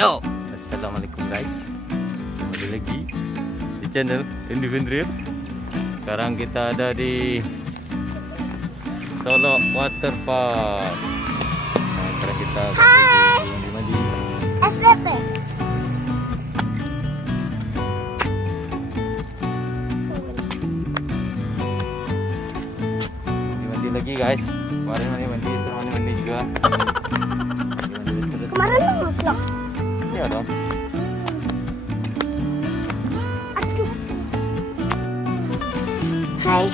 Yo, assalamualaikum guys. Kembali lagi di channel Independent. Sekarang kita ada di Solo Water Park. Nah, sekarang kita mandi-mandi. SWP. Mandi lagi guys. Kemarin mandi-mandi, terus mandi-mandi juga. Kemarin lu nge-vlog. Iya dong. Aduh. Hai.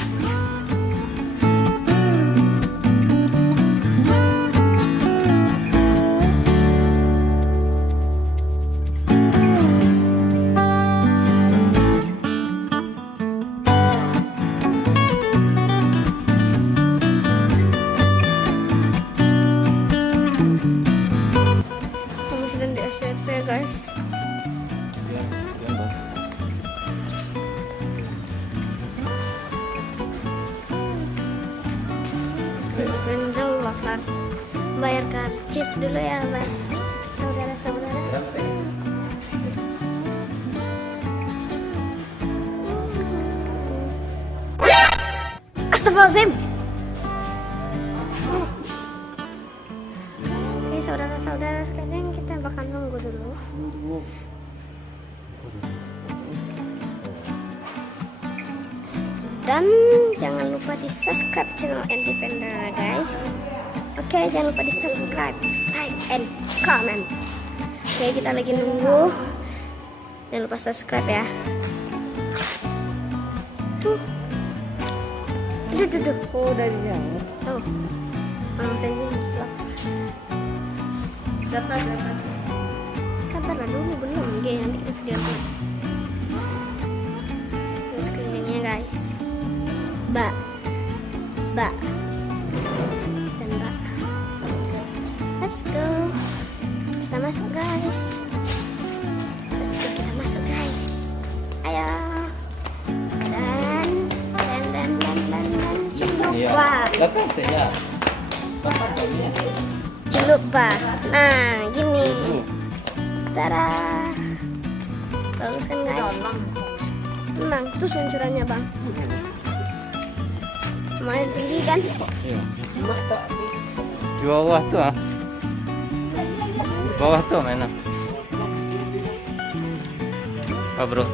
Kamu sedang di SWP guys. Rendang bakar. Bayar karcis dulu ya, Bay. Saudara-saudara. Astagfirullahaladzim. Oke, saudara-saudara sekalian, kita bakal nunggu dulu. Dan jangan lupa di subscribe channel Independent guys. Oke, jangan lupa di subscribe, like, and comment. Oke, kita lagi nunggu. Jangan lupa subscribe ya. Tuh. Aduh. Oh, dari jauh. Tuh. Tadi Berapa? sabarlah dulu, belum. Oke, nanti kita video dulu. Ini sekelilingnya guys. Mbak dan Mbak. Let's go. Kita masuk guys. Let's go, kita masuk guys. Ayo. Dan lupa. Dekat ya. Lupa. Nah, gini. Tada. Bagus kan guys? Tenang, terus luncurannya bang. Lumayan tinggi kan? Iya. Di bawah tuh ah. Di bawah tuh mainan. Apa bro?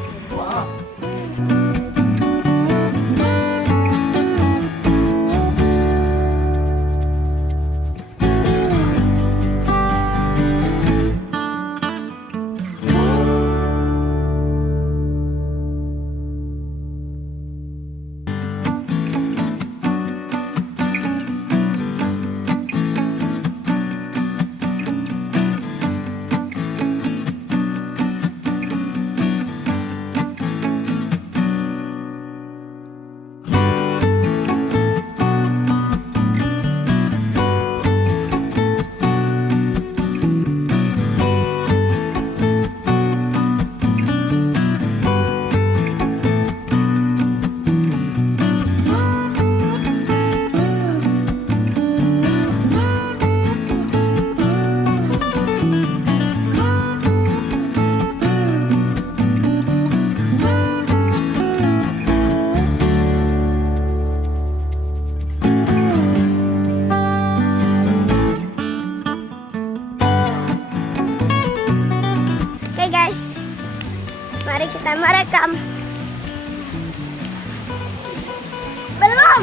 Mari kita merekam. Belum.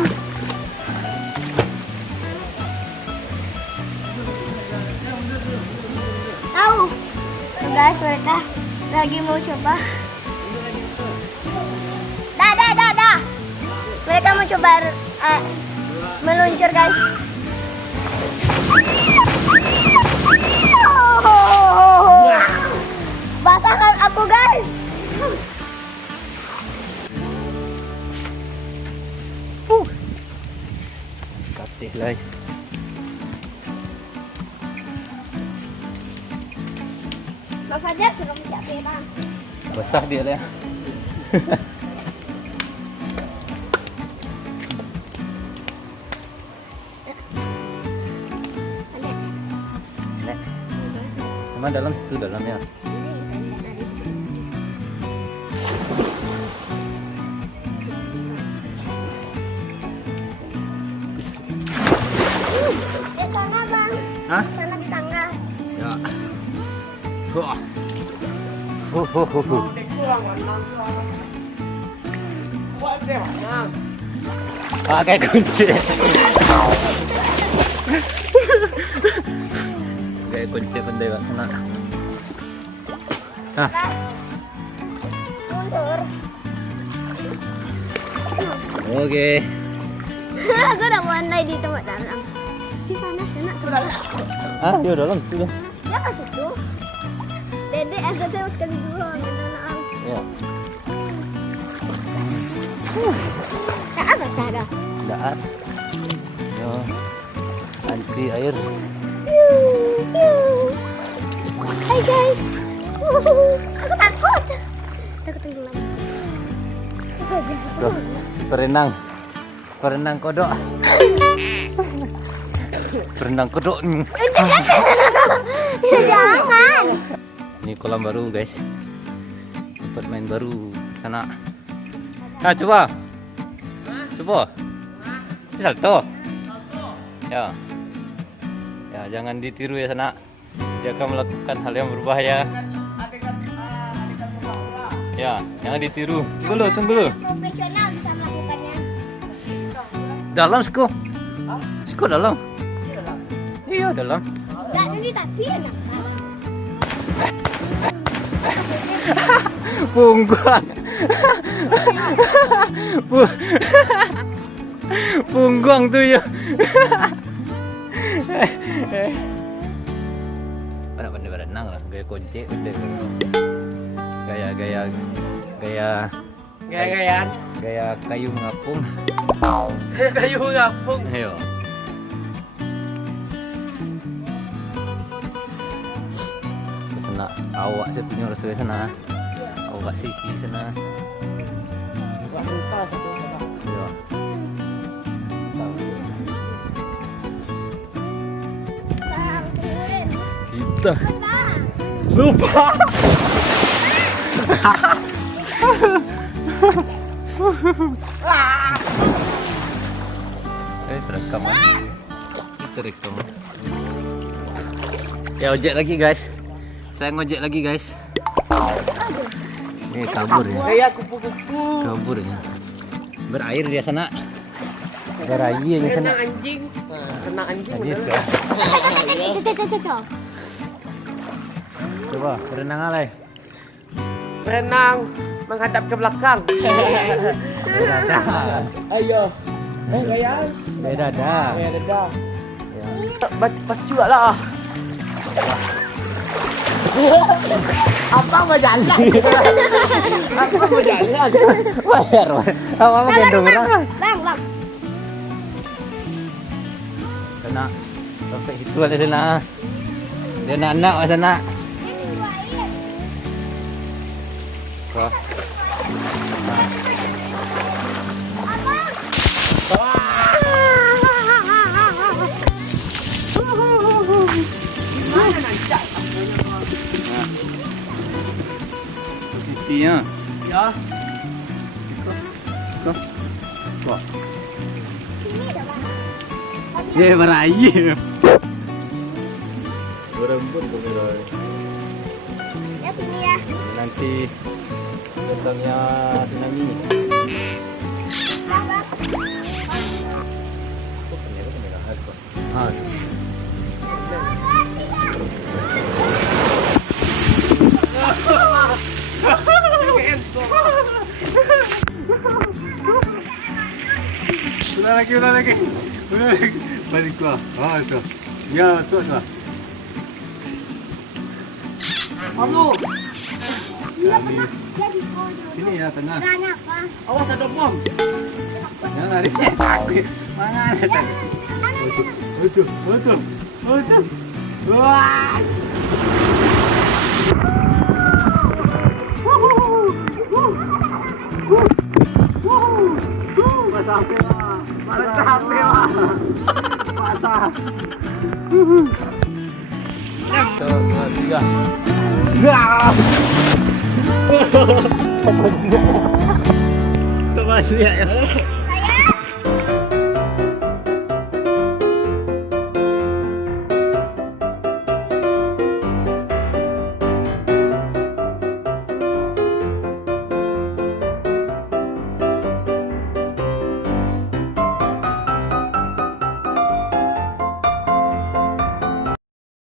Tahu. Tuh guys, mereka lagi mau coba. Dah. Mereka mau coba meluncur guys. Bapak saja sudah mencapai bang. Basah dia lah. Cuma dalam situ dalamnya. Sana bang. Hah? Sana di tangga. Ya. Wah. Pakai kunci. Kayak kunci pendewasa sana. Hah? Mundur. Oke. Aku udah pandai di tempat dalam. Si panas enak sudah. Ah, dia dalam situ dah. Ya kan itu. Dede SSM sekali dulu anak. Ya. Tak apa sada. Daat. Yo. Anti air. Hai guys. Aku takut. Takut tenggelam. Tuh, berenang. Berenang kodok. Berenang kodok. Jangan. Ini kolam baru, guys. Tempat main baru sana. Nah, coba. Coba. Ini salto. Ya. Ya, jangan ditiru ya sana. Dia akan melakukan hal yang berbahaya. Ya, jangan ditiru. Tunggu dulu, tunggu dulu. Profesional bisa melakukannya. Dalam Siko. Siko dalam. Iya, dalam. Enggak nanti tapi enak. Pungguan. Pungguang tuh ya. Pandai berenang lah, gaya kunci udah. Gaya kayu ngapung. Kayu ngapung. Ayo. Sana awak saya punya rasul sana. Awak sisi sana. Wah, lupa satu. Ayo. Bang, turunin. Kita Bang. lupa. Terekam. Terekam. Ya ojek lagi guys. Saya ngojek lagi guys. Ini kabur ya. Kayak kupu-kupu. Kaburnya. Berair dia sana. Berair di sana. Kena anjing. Kena anjing. Jadi bener. Cocok. coba berenang alay. Berenang menghadap ke belakang. Ayo. Gaya. Beda dah. Gaya dadah. Ya. Bacu lah. Apa mau jalan? Apa mau jalan? Bayar. Apa mau gendong orang? Bang. Sana. Sampai situ ada sana. Dia anak sana. Wah. Posisinya. Ya. Wah. Dia berair. Berembun tuh guys. Ya sini ya. Nanti datangnya tsunami. Ah. Udah lagi. Balik gua. Ah, itu. Ya, tuh. Kamu. Sini ya, tengah. Banyak bang. Awas ada bom. Jangan lari. Mana ada tadi? Betul. Wah. Tiga. Coba lihat ya.